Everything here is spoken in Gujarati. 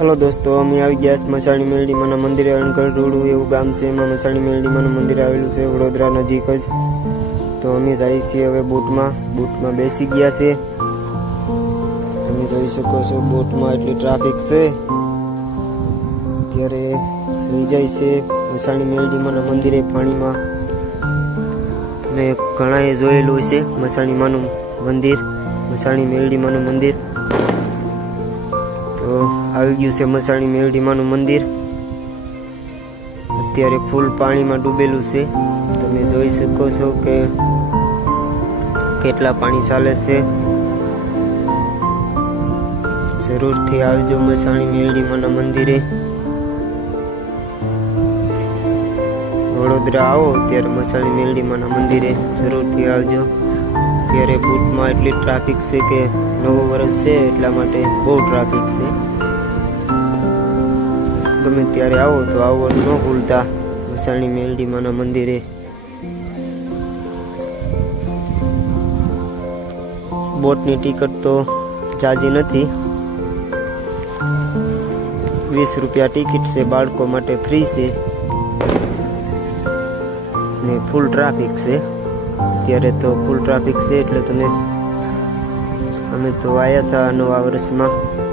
હલો દોસ્તો, અમે આવી ગયા મસાણી મેલડીમાના મંદિરે અણગળ રૂડું એવું ગામ છે, એમાં મસાણી મેલડીમાનું મંદિર આવેલું છે, વડોદરા નજીક જ. તો અમે જઈએ છીએ હવે બોટમાં બોટમાં બેસી ગયા છે. તમે જોઈ શકો છો બોટમાં એટલી ટ્રાફિક છે. અત્યારે લઈ જાય છે મસાણી મેલડીમાના મંદિરે પાણીમાં. મેં ઘણાએ જોયેલું છે મસાણીમાનું મંદિર, મસાણી મેલડીમાનું મંદિર. તો આવી ગયું છે મસાણી મેરડીમાનું મંદિર. અત્યારે ફૂલ પાણીમાં ડૂબેલું છે. તમે જોઈ શકો છો કે કેટલા પાણી ચાલે છે. જરૂરથી આવજો મસાણી મેરડીમાના મંદિરે. વડોદરા આવો ત્યારે મસાણી મેરડીમાના મંદિરે જરૂરથી આવજો. ત્યારે બુટમાં એટલી ટ્રાફિક છે કે નવું વર્ષ છે એટલા માટે બહુ ટ્રાફિક છે. ગમે ત્યારે આવો તો આવવાનું ન ભૂલતા મસાણી મેલડીમાના મંદિરે. બોટની ટિકિટ તો જાજી નથી. વીસ રૂપિયા ટિકિટ છે બાળકો માટે ફ્રી છે. ને ફૂલ ટ્રાફિક છે. અત્યારે તો ફૂલ ટ્રાફિક છે એટલે તમે અમે તો આવ્યા હતા નવા વર્ષમાં.